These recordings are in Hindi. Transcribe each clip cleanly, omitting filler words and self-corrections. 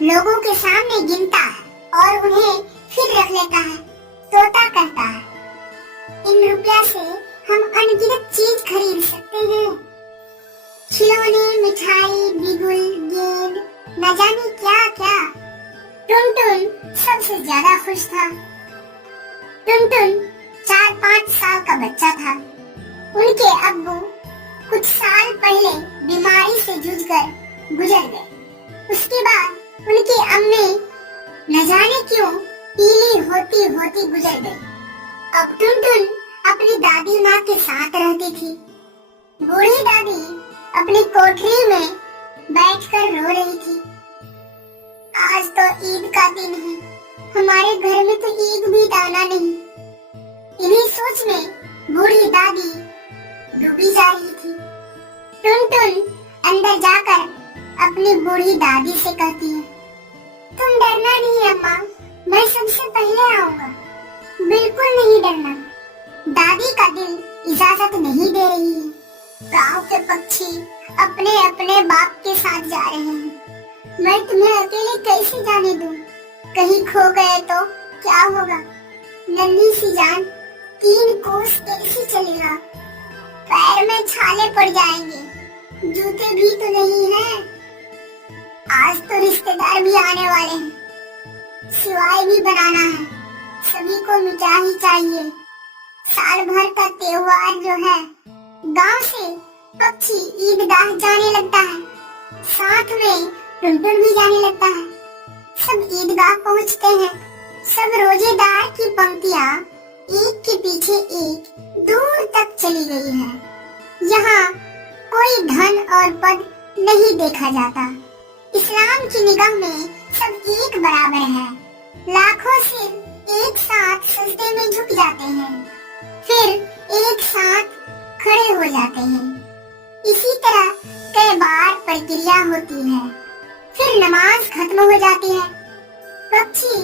लोगों के सामने गिनता है और उन्हें फिर रख लेता है, तोता कहता है। इन रुपया से हम अनगिनत चीज खरीद सकते हैं, खिलौने, मिठाई, बिगुल, गेंद, न जाने क्या क्या। टुनटुन सबसे ज्यादा खुश था। टुनटुन 4-5 साल का बच्चा था। उनके अब्बू कुछ साल पहले बीमारी से जूझकर गुजर गए। उसके बाद उनकी अम्मी न जाने क्यों पीली होती होती गुजर गई। अब टुनटुन अपनी दादी माँ के साथ रहती थी। बूढ़ी दादी अपनी कोठरी में बैठकर रो रही थी। आज तो ईद का दिन है, हमारे घर में तो ईद भी दाना नहीं। इन्हीं सोच में बूढ़ी दादी डूबी जा रही थी। टुनटुन अंदर जाकर अपनी बूढ़ी दादी से कहती है, तुम डरना नहीं अम्मा, मैं सबसे पहले आऊंगा, बिल्कुल नहीं डरना। दादी का दिल इजाजत नहीं दे रही है। गांव के पक्षी अपने अपने बाप के साथ जा रहे हैं, मैं तुम्हें अकेले कैसे जाने दूं? कहीं खो गए तो क्या होगा? नन्ही सी जान 3 कोस कैसे चलेगा? पैर में छाले पड़ जाएंगे, जूते भी तो नहीं हैं। आज तो रिश्तेदार भी आने वाले हैं, सिवाय भी बनाना है, सभी को मिठाई चाहिए। साल भर का त्योहार जो है, गांव से पक्षी ईदगाह जाने लगता है, साथ में टुनटुन भी जाने लगता है। सब ईदगाह पहुंचते हैं। सब रोजेदार की पंक्तियां एक के पीछे एक दूर तक चली गई है। यहाँ कोई धन और पद नहीं देखा जाता। इस्लाम की निगाह में सब एक बराबर है। लाखों सिर एक साथ सजदे में झुक जाते हैं, फिर एक साथ खड़े हो जाते हैं। इसी तरह कई बार प्रक्रिया होती है, फिर नमाज खत्म हो जाती है। पक्षी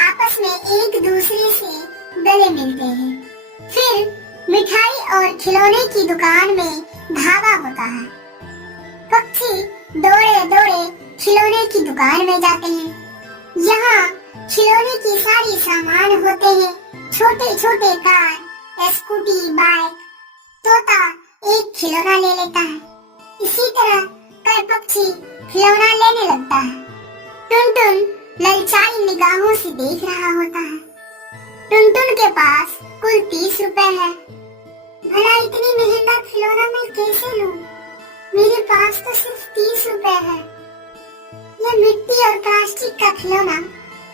आपस में एक दूसरे से गले मिलते हैं। फिर मिठाई और खिलौने की दुकान में धावा होता है। पक्षी दौड़े दौड़े खिलौने की दुकान में जाते हैं। यहाँ खिलौने की सारी सामान होते हैं, छोटे छोटे कार, स्कूटी, बाइक। तोता एक खिलौना ले लेता है। इसी तरह कई पक्षी खिलौना लेने लगता है। टुनटुन ललचाई निगाहों से देख रहा होता है। टुनटुन के पास कुल 30 रुपए है। भला इतनी महंगा खिलौना मैं कैसे लूं? मेरे पास तो सिर्फ 30 रुपए है। यह मिट्टी और प्लास्टिक का खिलौना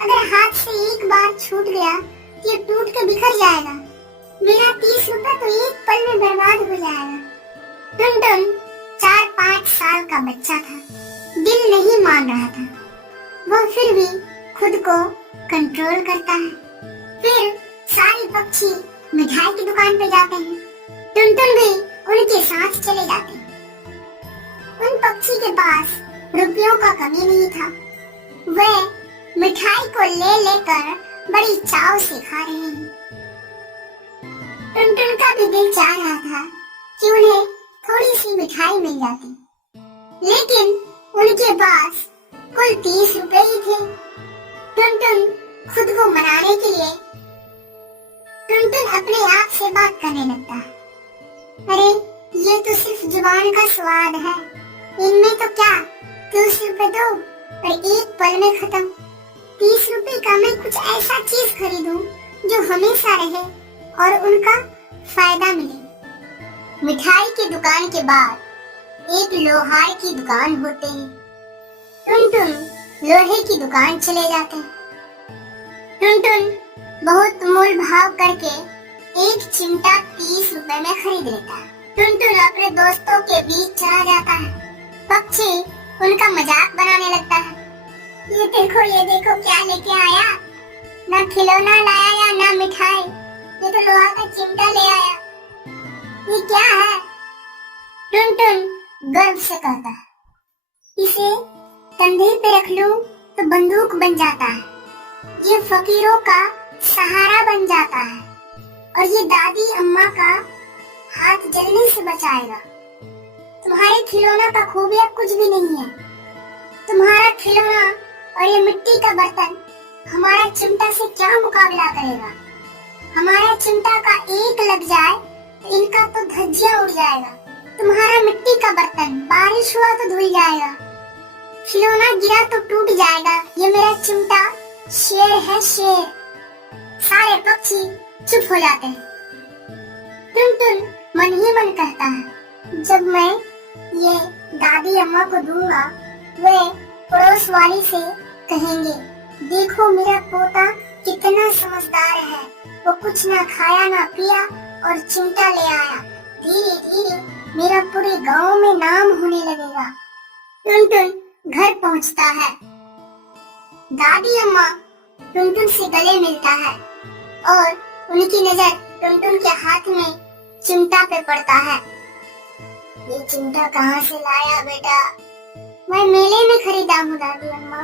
अगर हाथ से एक बार छूट गया, ये टूट के बिखर जाएगा। मेरा 30 रुपए तो एक पल में बर्बाद हो जाएगा। टुनटुन 4-5 साल का बच्चा था। दिल नहीं मान रहा था। वह फिर भी खुद को कंट्रोल करता है। फिर सारे पक्षी मिठाई की दुकान पे जाते हैं। टुनटुन भी उनके साथ चले जाते हैं। उन पक्षी के पास रुपयों का कमी नहीं था। वे मिठाई को ले लेकर बड़ी चाव से खा रहे हैं। टुनटुन का भी दिल चाह रहा था कि उन्हें थोड़ी सी मिठाई मिल जाती, लेकिन उनके पास कुल 30 रुपए ही थे। टुनटुन खुद को मनाने के लिए टुनटुन अपने आप से बात करने लगता है। अरे ये तो सिर्फ जुबान का स्वाद है, इनमें तो क्या 30 रुपए दो और एक पल में खत्म। 30 रुपए का मैं कुछ ऐसा चीज खरीदूं जो हमेशा रहे और उनका फायदा मिले। मिठाई की दुकान के बाद एक लोहार की दुकान होते हैं। टुनटुन लोहे की दुकान चले जाते हैं। टुनटुन बहुत मोल भाव करके एक चिमटा 30 रुपए में खरीद लेता है। टुनटुन अपने दोस्तों के बीच चला जाता है। पक्षी उनका मजाक बनाने लगता है। ये देखो क्या लेके आया, ना खिलौना लाया या ना मिठाई, ये तो लोहा का चिमटा ले आया। ये क्या है? टुनटुन गर्व से कहता है, इसे कंधे पे रख लूं तो बंदूक बन जाता है, ये फकीरों का सहारा बन जाता है और ये दादी अम्मा का हाथ जलने से बचाएगा। तुम्हारे खिलौना का खूबिया कुछ भी नहीं है। तुम्हारा खिलौना और ये मिट्टी का बर्तन हमारा चिमटा से क्या मुकाबला करेगा। हमारा चिमटा का एक लग जाए तो इनका तो धज्जियां उड़ जाएगा। तुम्हारा मिट्टी का बर्तन बारिश हुआ तो धुल जाएगा, खिलौना गिरा तो टूट जाएगा। ये मेरा चिमटा शेर है शेर। सारे पक्षी चुप हो जाते हैं। टुनटुन मन ही मन कहता है, जब मैं ये दादी अम्मा को दूंगा वे पड़ोस वाली से कहेंगे, देखो मेरा पोता कितना समझदार है, वो कुछ ना खाया ना पिया और चिमटा ले आया। धीरे धीरे मेरा पूरे गांव में नाम होने लगेगा। टुनटुन घर पहुंचता है। दादी अम्मा टुनटुन से गले मिलता है और उनकी नजर टुनटुन के हाथ में चिमटा पे पड़ता है। ये चिमटा कहाँ से लाया बेटा? मैं मेले में खरीदा हूँ दादी अम्मा।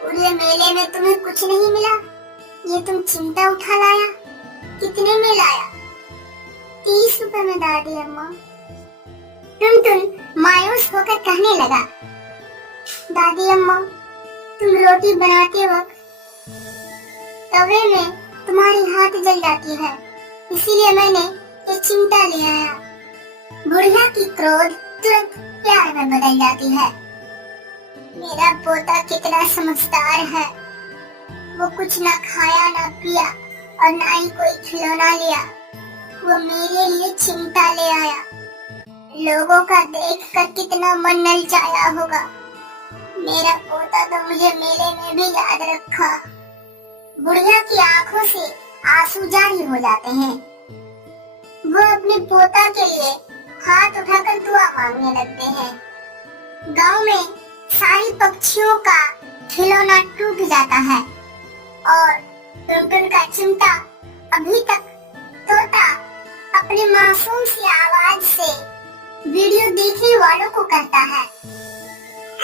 पूरे मेले में तुम्हें कुछ नहीं मिला, ये तुम चिमटा उठा लाया। कितने में लाया? 30 रुपए में दादी अम्मा। टुनटुन मायूस होकर कहने लगा, दादी अम्मा तुम रोटी बनाते वक्त तवे में तुम्हारी हाथ जल जाती है, इसीलिए मैंने ये चिमटा ले आया। बुढ़िया की क्रोध तुरंत प्यार में बदल जाती है। मेरा पोता कितना समझदार है, वो कुछ ना खाया ना पिया और ना ही कोई खिलौना लिया, वो मेरे लिए चिमटा ले आया। लोगों का देखकर कितना मन ललचाया होगा। मेरा पोता तो मुझे मेले में भी याद रखा। बुढ़िया की आंखों से आंसू जारी हो जाते हैं। वो अपने पोता के लिए हाथ उठाकर दुआ मांगने लगते हैं। गांव में सारी पक्षियों का खिलौना टूट जाता है और टुनटुन का चिमटा अभी तक तोता अपनी मासूम सी आवाज से वीडियो देखने वालों को कहता है।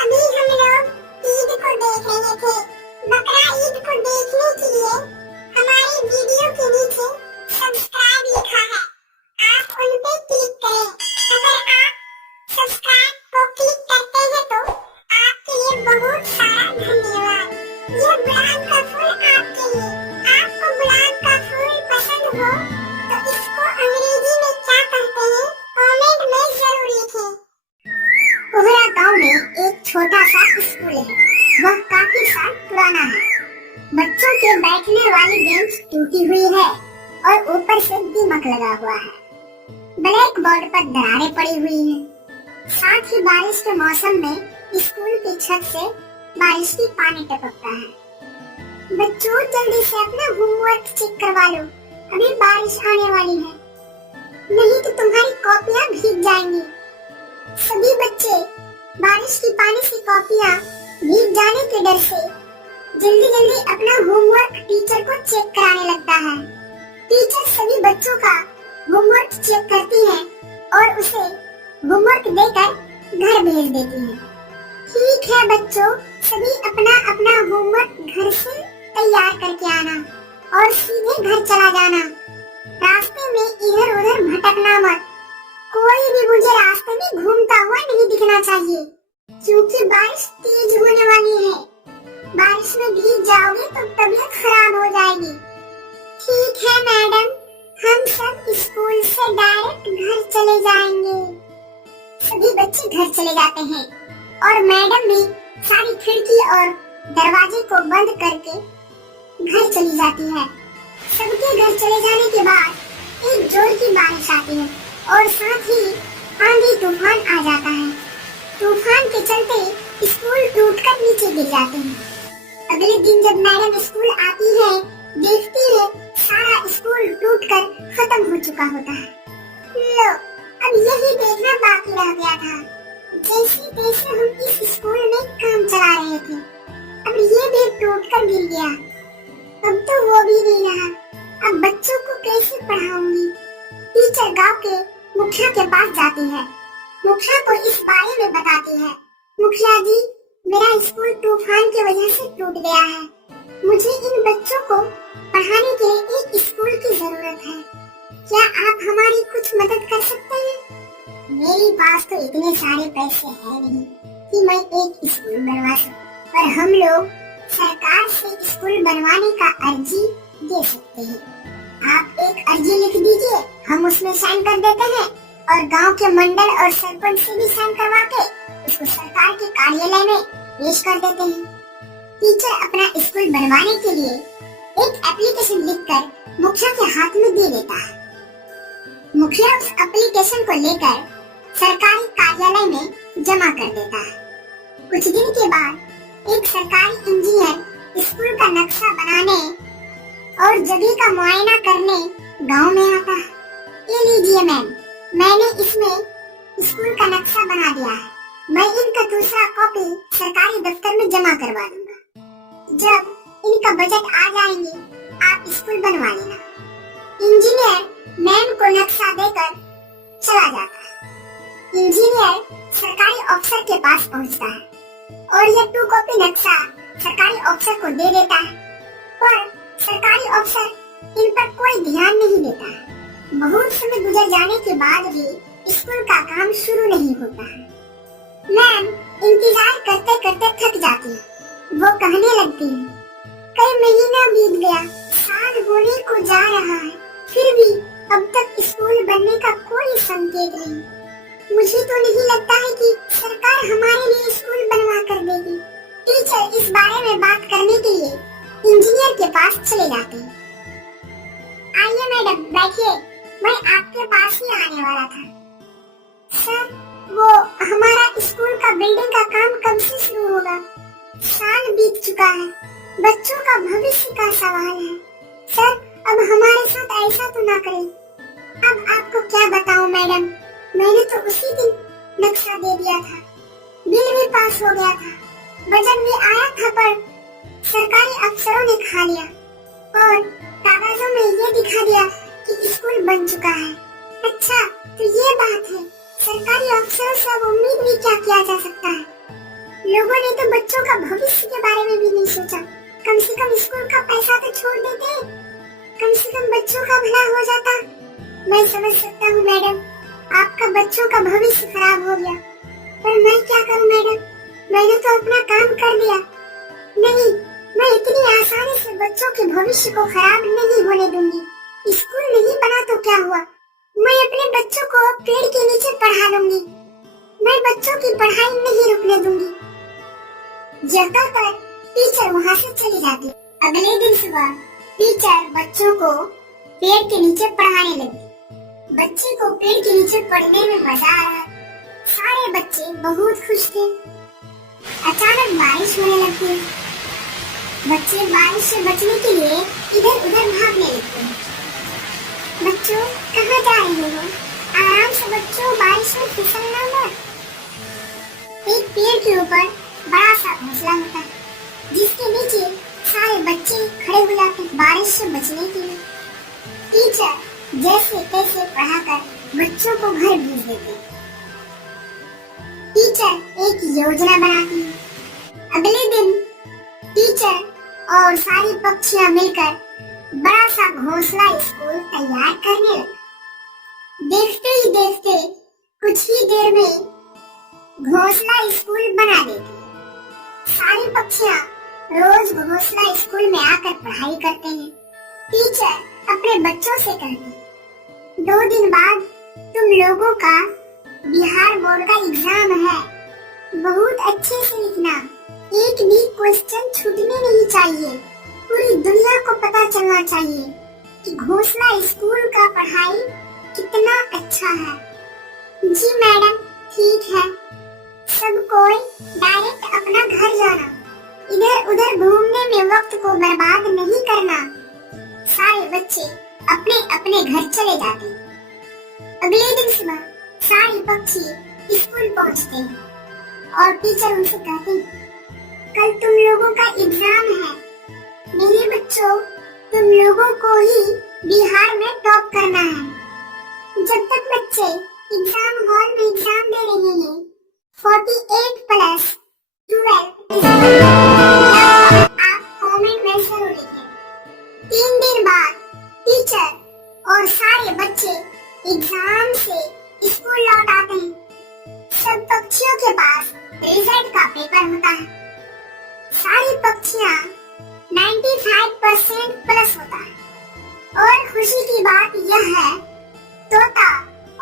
अभी हम लोग ईद को देख रहे थे। बकरा ईद को देखने के लिए हमारी वीडियो के नीचे सब्सक्राइब लिखा है, आप उन पे क्लिक करें। अगर आप सब्सक्राइब को क्लिक करते हैं तो आपके लिए बहुत सारा धन्यवाद। ये गुलाब का फूल आपके लिए। आपको गुलाब का फूल पसंद हो तो इसको अंग्रेजी में क्या कहते हैं कमेंट में जरूर लिखें। कोहरा गांव में एक छोटा सा स्कूल है। वह काफी साल पुराना है। बच्चों के बैठने वाली बेंच टूटी हुई है और ऊपर से दीमक लगा हुआ है। ब्लैक बोर्ड पर दरारें पड़ी हुई हैं। साथ ही बारिश के मौसम में स्कूल की छत से बारिश की पानी टपकता है। बच्चों जल्दी से अपना होमवर्क चेक करवा लो, अभी बारिश आने वाली है, नहीं तो तुम्हारी कॉपियाँ भीग जाएंगी। सभी बच्चे बारिश की पानी से कॉपियाँ भीग जाने के डर से जल्दी जल्दी अपना होमवर्क टीचर को चेक कराने लगता है। टीचर सभी बच्चों का होमवर्क चेक करती है और उसे होमवर्क देकर घर भेज देती है। ठीक है बच्चों, सभी अपना अपना होमवर्क घर से तैयार करके आना और सीधे घर चला जाना। रास्ते में इधर उधर भटकना मत। कोई भी मुझे रास्ते में घूमता हुआ नहीं दिखना चाहिए, क्योंकि बारिश तेज होने वाली है। बारिश में भीग जाओगे तो तबीयत खराब हो जाएगी। ठीक है मैडम, हम सब स्कूल से डायरेक्ट घर चले जाएंगे। सभी बच्चे घर चले जाते हैं और मैडम भी सारी खिड़की और दरवाजे को बंद करके घर चली जाती है। सबके घर चले जाने के बाद एक जोर की बारिश आती है और साथ ही आंधी तूफान आ जाता है। तूफान के चलते स्कूल टूटकर नीचे गिर जाते हैं। अगले दिन जब मैडम स्कूल आती है, देखती है सारा स्कूल टूटकर खत्म हो चुका होता है। लो, अब यही देखना बाकी रह गया था। जैसे तैसे हम इस स्कूल में काम चला रहे थे, अब ये भी टूटकर गिर गया। अब तो वो भी नहीं रहा, अब बच्चों को कैसे पढ़ाऊंगी? टीचर गांव के मुखिया के पास जाती है। मुखिया को इस बारे में बताती है। मुखिया जी, मेरा स्कूल तूफान की वजह से टूट गया है। मुझे इन बच्चों को पढ़ाने के लिए एक स्कूल की जरूरत है। क्या आप हमारी कुछ मदद कर सकते हैं? मेरे पास तो इतने सारे पैसे हैं नहीं कि मैं एक स्कूल बनवा सकूं, पर हम लोग सरकार से स्कूल बनवाने का अर्जी दे सकते हैं। आप एक अर्जी लिख दीजिए, हम उसमें साइन कर देते हैं और गांव के मंडल और सरपंच से भी साइन करवा के उसको सरकार के कार्यालय में पेश कर देते हैं। टीचर अपना स्कूल बनवाने के लिए एक एप्लीकेशन लिखकर मुखिया के हाथ में दे देता है। मुखिया उस एप्लीकेशन को लेकर सरकारी कार्यालय में जमा कर देता है। कुछ दिन के बाद एक सरकारी इंजीनियर स्कूल का नक्शा बनाने और जगह का मुआयना करने गांव में आता है। ये लीजिए मैम, मैंने इसमें स्कूल का नक्शा बना दिया है। मैं इनका दूसरा कॉपी सरकारी दफ्तर में जमा करवा दूंगा। जब इनका बजट आ जाएंगे आप स्कूल बनवा लेना। इंजीनियर मैम को नक्शा देकर चला जाता है। इंजीनियर सरकारी अफसर के पास पहुंचता है और यह 2 कॉपी नक्शा सरकारी अफसर को दे देता है, पर सरकारी अफसर इन पर कोई ध्यान नहीं देता है। बहुत समय गुजर जाने के बाद भी स्कूल का काम शुरू नहीं होता है। मैम इंतजार करते करते थक जाती है। वो कहने लगती है, कई महीना बीत गया, साल होने को जा रहा है, फिर भी अब तक स्कूल बनने का कोई संकेत नहीं। मुझे तो नहीं लगता है कि सरकार हमारे लिए स्कूल बनवा कर देगी। टीचर इस बारे में बात करने के लिए इंजीनियर के पास चले जाते हैं। आइए मैडम बैठिए, मैं आपके पास ही आने वाला था। सर, वो हमारा स्कूल का बिल्डिंग का काम कब से शुरू होगा? साल बीत चुका है, बच्चों का भविष्य का सवाल है। सर, अब हमारे साथ ऐसा तो ना करें। अब आपको क्या बताऊं मैडम, मैंने तो उसी दिन नक्शा दे दिया था, बिल भी पास हो गया था, बजट भी आया था, पर सरकारी अफसरों ने खा लिया और कागजों में ये दिखा दिया कि स्कूल बन चुका है। अच्छा, तो ये बात है, सरकारी अफसरों से अब उम्मीद भी क्या किया जा सकता है? लोगों ने तो बच्चों का भविष्य के बारे में भी नहीं सोचा। कम से कम स्कूल का पैसा तो छोड़ देते, कम से कम बच्चों का भला हो जाता। मैं समझ सकता हूँ मैडम, आपका बच्चों का भविष्य खराब हो गया, पर मैं क्या करूँ मैडम, मैंने तो अपना काम कर दिया। नहीं, मैं इतनी आसानी से बच्चों के भविष्य को खराब नहीं होने दूंगी। स्कूल नहीं बना तो क्या हुआ, मैं अपने बच्चों को पेड़ के नीचे पढ़ा लूंगी। मैं बच्चों की पढ़ाई नहीं रुकने दूंगी। जगह पर टीचर वहाँ से चली जाती। अगले दिन सुबह टीचर बच्चों को पेड़ के नीचे पढ़ाने लगी। बच्चे को पेड़ के नीचे पढ़ने में मजा आ रहा। सारे बच्चे बहुत खुश थे। अचानक बारिश होने लगती है। बच्चे बारिश से बचने के लिए इधर उधर भागने लगते हैं। बच्चों, कहाँ जा रहे हो? आराम से बच्चों, बारिश में फिसलना मत। एक पेड़ के ऊपर बड़ा सा घोंसला होता है, जिसके नीचे सारे बच्चे खड़े हो जाते हैं बारिश से बचने के लिए। टीचर जैसे तैसे पढ़ाकर बच्चों को घर भेज देते हैं। टीचर एक योजना बनाती है। अगले दिन टीचर और सारी पक्षियां मिलकर बड़ा सा घोंसला स्कूल तैयार करने लगा। देखते ही देखते कुछ ही देर में घोंसला स्कूल बना देते। सारी पक्षियां रोज घोंसला स्कूल में आकर पढ़ाई करते हैं। टीचर अपने बच्चों से कहती, 2 दिन बाद तुम लोगों का बिहार बोर्ड का एग्जाम है, बहुत अच्छे से लिखना, एक भी क्वेश्चन छूटने नहीं चाहिए। पूरी दुनिया को पता चलना चाहिए कि घोंसला स्कूल का पढ़ाई कितना अच्छा है। जी मैडम, ठीक है। सब कोई डायरेक्ट अपना घर जाना, इधर उधर घूमने में वक्त को बर्बाद नहीं करना। सारे बच्चे अपने अपने घर चले जाते। अगले दिन सुबह सारे पक्षी स्कूल पहुंचते हैं और टीचर उनसे कहते हैं, कल तुम लोगों का एग्जाम है। मेरे बच्चों, तुम लोगों को ही बिहार में टॉप करना है। जब तक बच्चे एग्जाम हॉल में एग्जाम दे रहे हैं, 48 + 12 आप कमेंट में जरूर लिखें। 3 दिन बाद टीचर और सारे बच्चे एग्जाम से स्कूल लौट आते हैं। सब पक्षियों के पास रिजल्ट का पेपर होता है। सारे पक्षियाँ 95% प्लस होता है। और खुशी की बात यह है, तोता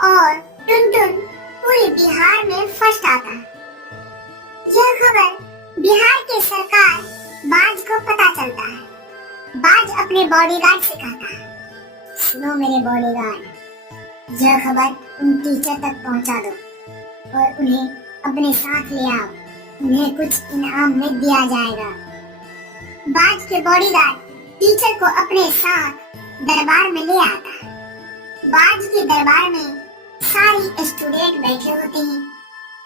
और टुनटुन पूरे बिहार में फर्स्ट आता है। यह खबर बिहार के सरकार बाज को पता चलता है। बाज अपने बॉडीगार्ड से कहता है, सुनो मेरे बॉडीगार्ड, यह खबर उन टीचर तक पहुंचा दो और उन्हें अपने साथ ले आओ, उन्हें कुछ इनाम में दिया जाएगा। बाज के बॉडीगार्ड टीचर को अपने साथ दरबार में ले आता है। बाज के दरबार में सारी स्टूडेंट बैठे होते हैं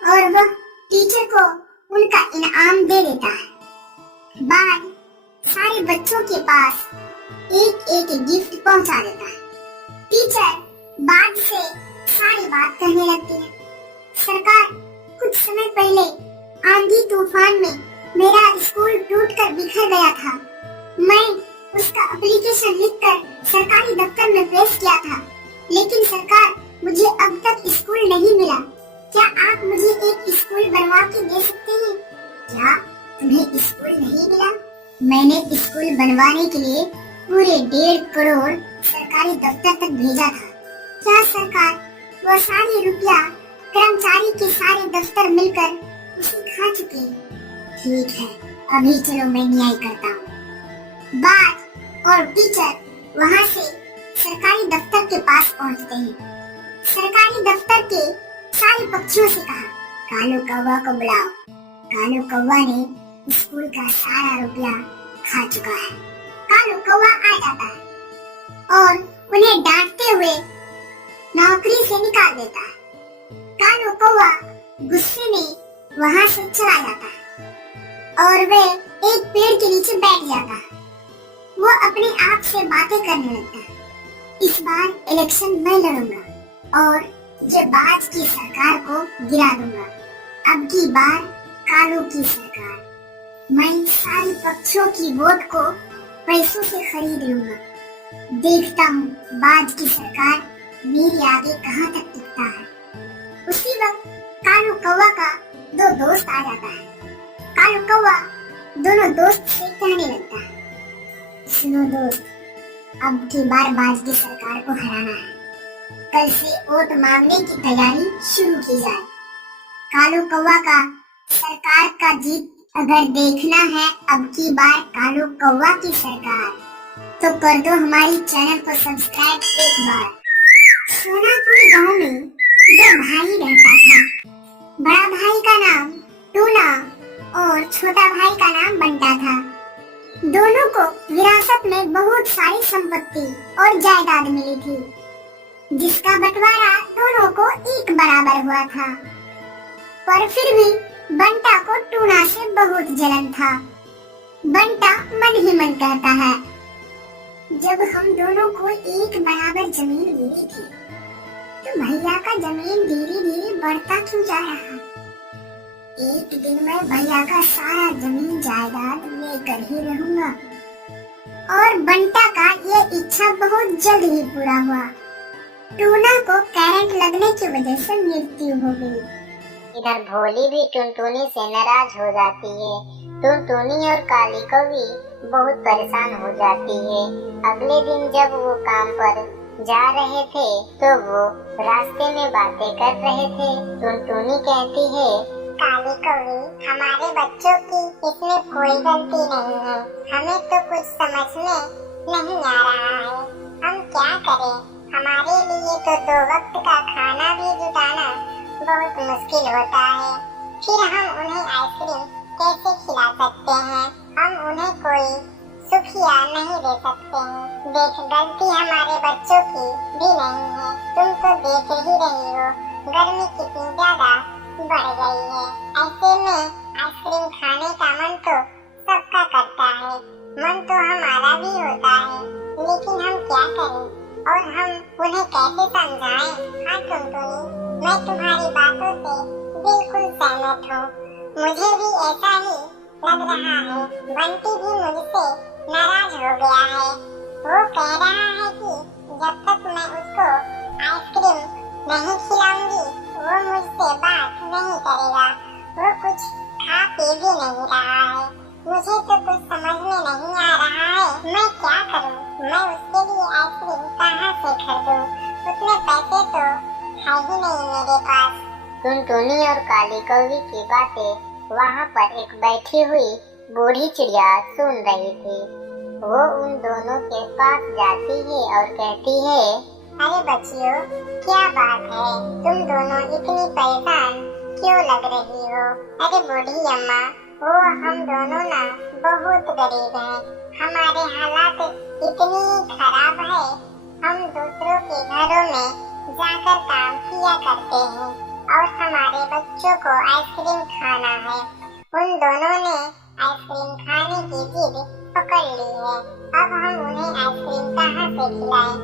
और वह टीचर को उनका इनाम दे देता है। बाज सारे बच्चों के पास एक एक गिफ्ट पहुंचा देता है। टीचर बाज से सारी बात कहने लगती है। सरकार, कुछ समय पहले आंधी तूफान में मेरा स्कूल टूटकर बिखर गया था। मैं उसका एप्लीकेशन लिखकर सरकारी दफ्तर में पेश किया था, लेकिन सरकार, मुझे अब तक स्कूल नहीं मिला। क्या आप मुझे एक स्कूल बनवा के दे सकते हैं? क्या तुम्हें स्कूल नहीं मिला? मैंने स्कूल बनवाने के लिए पूरे 1.5 करोड़ सरकारी दफ्तर तक भेजा था। क्या सरकार, वो सारी रुपया कर्मचारी के सारे दफ्तर मिलकर उसे खा चुके हैं? ठीक है, अभी चलो मैं न्याय करता हूँ। बाज और टीचर वहाँ से सरकारी दफ्तर के पास पहुँचते हैं। सरकारी दफ्तर के सारे पक्षियों से कहा, कालू कौवा को बुलाओ। कालू कौवा ने स्कूल का सारा रुपया खा चुका है। कालू कौवा आ जाता है और उन्हें डांटते हुए नौकरी से निकाल देता है। कालू कौवा गुस्से में वहाँ से चला जाता है और वे एक पेड़ के नीचे बैठ जाता है। वो अपने आप से बातें करने लगता है, इस बार इलेक्शन मैं लड़ूंगा और ये बाज की सरकार को गिरा दूंगा। अब की बार कालू की सरकार, मैं सारी पक्षियों की वोट को पैसों से खरीद लूंगा। देखता हूँ बाज की सरकार मेरे आगे कहाँ तक टिकता है। उसी वक्त कालू कौवा का 2 दोस्त आ जाता है। कालू कौवा दोनों दोस्त से कहने लगता है, सुनो दोस्त, अब की बार बाज की सरकार को हराना है। कल से वोट मांगने की तैयारी शुरू की जाए। कालू कौवा का सरकार का जीत अगर देखना है अब की बार कालू कौवा की सरकार, तो कर दो हमारी चैनल को सब्सक्राइब एक बार। सोनापुर गांव में 2 भाई रहता था। बड़ा भाई का नाम टूना और छोटा भाई का नाम बंटा था। दोनों को विरासत में बहुत सारी संपत्ति और जायदाद मिली थी, जिसका बंटवारा दोनों को एक बराबर हुआ था। पर फिर भी बंटा को टूना से बहुत जलन था। बंटा मन ही मन कहता है, जब हम दोनों को एक बराबर जमीन मिली थी, तो भैया का जमीन धीरे धीरे बढ़ता क्यों जा रहा? एक दिन मैं भैया का सारा जमीन जायदाद लेकर ही रहूंगा। और बंटा का ये इच्छा बहुत जल्द ही पूरा हुआ। टूना को करंट लगने की वजह से मृत्यु हो गई। इधर भोली भी टुनटुनी से नाराज हो जाती है। टुनटुनी और काली कौवी बहुत परेशान हो जाती है। अगले दिन जब वो काम पर जा रहे थे तो वो रास्ते में बातें कर रहे थे। टुनटुनी कहती है, काली कौवी, हमारे बच्चों की इसमें कोई गलती नहीं है। हमें तो कुछ समझ में नहीं आ रहा है, हम क्या करें? हमारे लिए तो 2 वक्त का खाना भी जुटाना बहुत मुश्किल होता है। फिर हम उन्हें आइसक्रीम कैसे खिला सकते हैं? हम उन्हें कोई सुखिया नहीं दे सकते हैं। देख, गलती हमारे बच्चों की भी नहीं है। तुम तो देख ही रही हो गर्मी कितनी ज्यादा बढ़ गई है। ऐसे में आइसक्रीम खाने का मन तो सबका करता है। मन तो हमारा भी होता है, लेकिन हम क्या करें और हम उन्हें कैसे समझाएं? हाँ टुनटुनी, मैं तुम्हारी बातों से बिल्कुल सहमत हूँ। मुझे भी ऐसा ही लग रहा है। बंटी भी मुझसे नाराज हो गया है। वो कह रहा है कि जब तक मैं उसको आइसक्रीम नहीं खिलाऊंगी वो मुझसे बात नहीं करेगा। वो कुछ खा पी भी नहीं रहा है। मुझे तो कुछ समझ में नहीं आ रहा है, मैं क्या करूं? मैं उसके लिए आइसक्रीम कहां से खरीदूं? उतने पैसे तो है ही नहीं मेरे पास। टुनटुनी और काली कौवी की बातें वहाँ पर एक बैठी हुई बूढ़ी चिड़िया सुन रही थी। वो उन दोनों के पास जाती है और कहती है, अरे बच्चियों, क्या बात है? तुम दोनों इतनी परेशान क्यों लग रही हो? अरे बूढ़ी अम्मा, वो हम दोनों ना बहुत गरीब हैं। हमारे हालात इतनी खराब है, हम दूसरों के घरों में जाकर काम किया करते हैं और हमारे बच्चों को आइसक्रीम खाना है। उन दोनों ने आइसक्रीम खाने की जिद पकड़ ली है। अब हम उन्हें आइसक्रीम कहाँ से खिलाएं?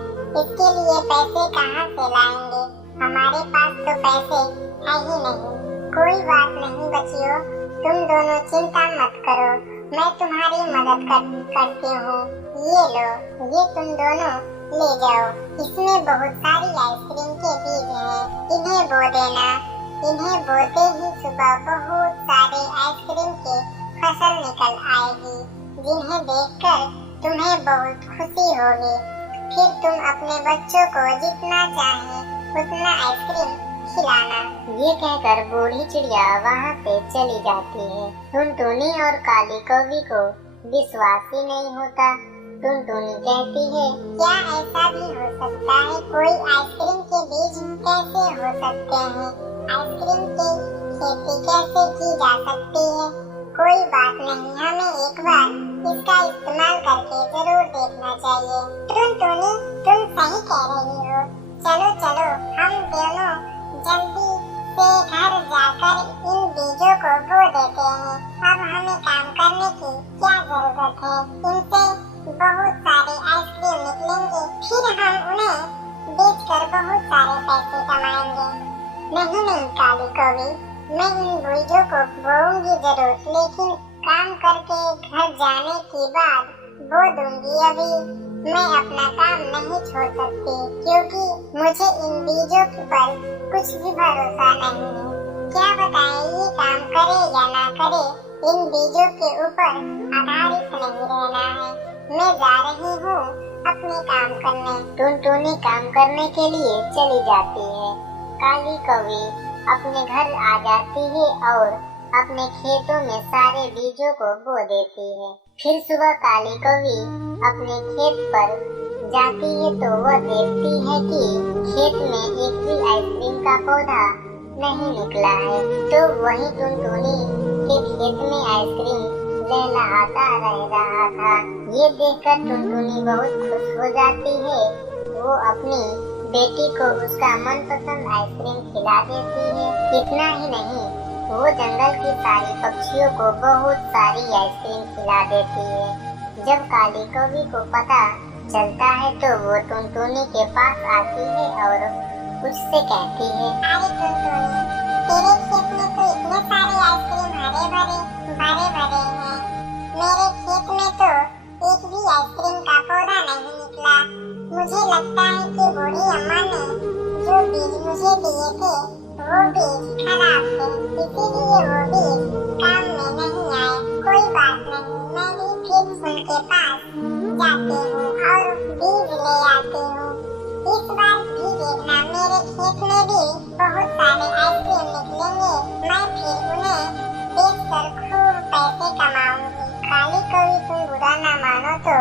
इसके लिए पैसे कहाँ से लाएंगे? हमारे पास तो पैसे है ही नहीं। कोई बात नहीं बच्चियों, तुम दोनों चिंता मत करो, मैं तुम्हारी मदद करती हूँ। ये लो, ये तुम दोनों ले जाओ। इसमें बहुत सारी आइसक्रीम के बीज हैं, इन्हें बो देना। इन्हें बोते ही सुबह बहुत सारे आइसक्रीम के फसल निकल आएगी, जिन्हें देखकर तुम्हें बहुत खुशी होगी। फिर तुम अपने बच्चों को जितना चाहे उतना आइसक्रीम खिलाना। ये कहकर बूढ़ी चिड़िया वहाँ से चली जाती है। टुनटुनी और काली कौवी को विश्वास ही नहीं होता। टुनटुनी कहती है, क्या ऐसा भी हो सकता है? कोई आइसक्रीम के बीज कैसे हो सकते हैं? आइसक्रीम की खेती कैसे की जा सकती है? कोई बात नहीं, हमें एक बार इसका इस्तेमाल करके जरूर देखना चाहिए। टुनटुनी, तुम सही कह रही हो। चलो चलो, हम दोनों जल्दी से घर जाकर इन बीजों को बो देते हैं। अब हमें काम करने की क्या जरूरत है? इनसे बहुत सारे आइसक्रीम निकलेंगे, फिर हम उन्हें बेचकर बहुत सारे पैसे कमाएंगे। नहीं नहीं काली कौवी, मैं इन बीजों को बोऊंगी जरूर, लेकिन काम करके घर जाने के बाद बो दूंगी। अभी मैं अपना काम नहीं छोड़ सकती, क्योंकि मुझे इन बीजों पर कुछ भी भरोसा नहीं है। क्या बताएं ये काम करे या ना करे, इन बीजों के ऊपर आधारित नहीं रहना है। मैं जा रही हूँ अपने काम करने। टुनटुनी काम करने के लिए चली जाती है। काली कौवी अपने घर आ जाती है और अपने खेतों में सारे बीजों को बो देती है। फिर सुबह काली कौवी अपने खेत पर जाती है तो वह देखती है कि खेत में एक भी आइसक्रीम का पौधा नहीं निकला है। तो वही टुनटुनी के खेत में आइसक्रीम लहलहाता रह रहा था। ये देखकर टुनटुनी बहुत खुश हो जाती है। वो अपनी बेटी को उसका मनपसंद आइसक्रीम खिला देती है। इतना ही नहीं, वो जंगल की सारी पक्षियों को बहुत सारी आइसक्रीम खिला देती है। जब काली कौवी को पता चलता है तो वो टुनटुनी के पास आती है और उससे कहती है, अरे टुनटुनी, तेरे खेत में तो इतने सारे आइसक्रीम हरे भरे हैं। मेरे खेत में तो एक भी आइसक्रीम का पौधा नहीं निकला। मुझे लगता है कि बूढ़ी अम्मा ने जो बीज मुझे दिए थे वो बीज खराब थे, इसीलिए वो बीज काम में नहीं आए। कोई बात नहीं, मैं भी फिर उनके पास जाती हूँ और बीज ले आती हूँ। इस बार भी देखना, मेरे खेत में भी बहुत सारे आइसक्रीम निकलेंगे। मैं फिर उन्हें बेचकर खूब पैसे कमाऊंगी। काली कौवी, तुम बुरा ना मानो तो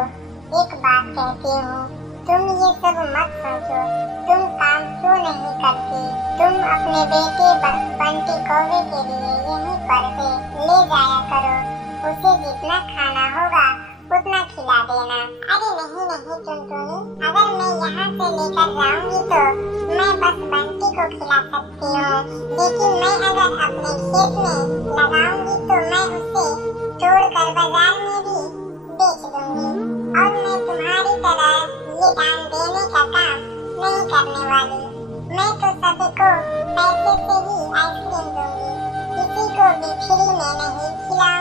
एक बात कहती हूँ, तुम ये सब मत सोचो। तुम काम क्यों नहीं करती? तुम अपने बेटे बंटी कौवे के लिए यहीं पर से ले जाया करो। उसे जितना खाना होगा उतना खिला देना। अरे नहीं नहीं टुनटुनी, अगर मैं यहाँ से लेकर जाऊंगी तो मैं बस बंटी को खिला सकती हूँ, लेकिन मैं अगर अपने खेत में लगाऊंगी तो मैं उसे तोड़कर बाजार में भी बेच दूंगी। और मैं तुम्हारी तरह ये दान देने का काम नहीं करने वाली। मैं तो सबको पैसे से ही आइसक्रीम दूंगी, किसी को भी फ्री में नहीं खिलाऊंगी।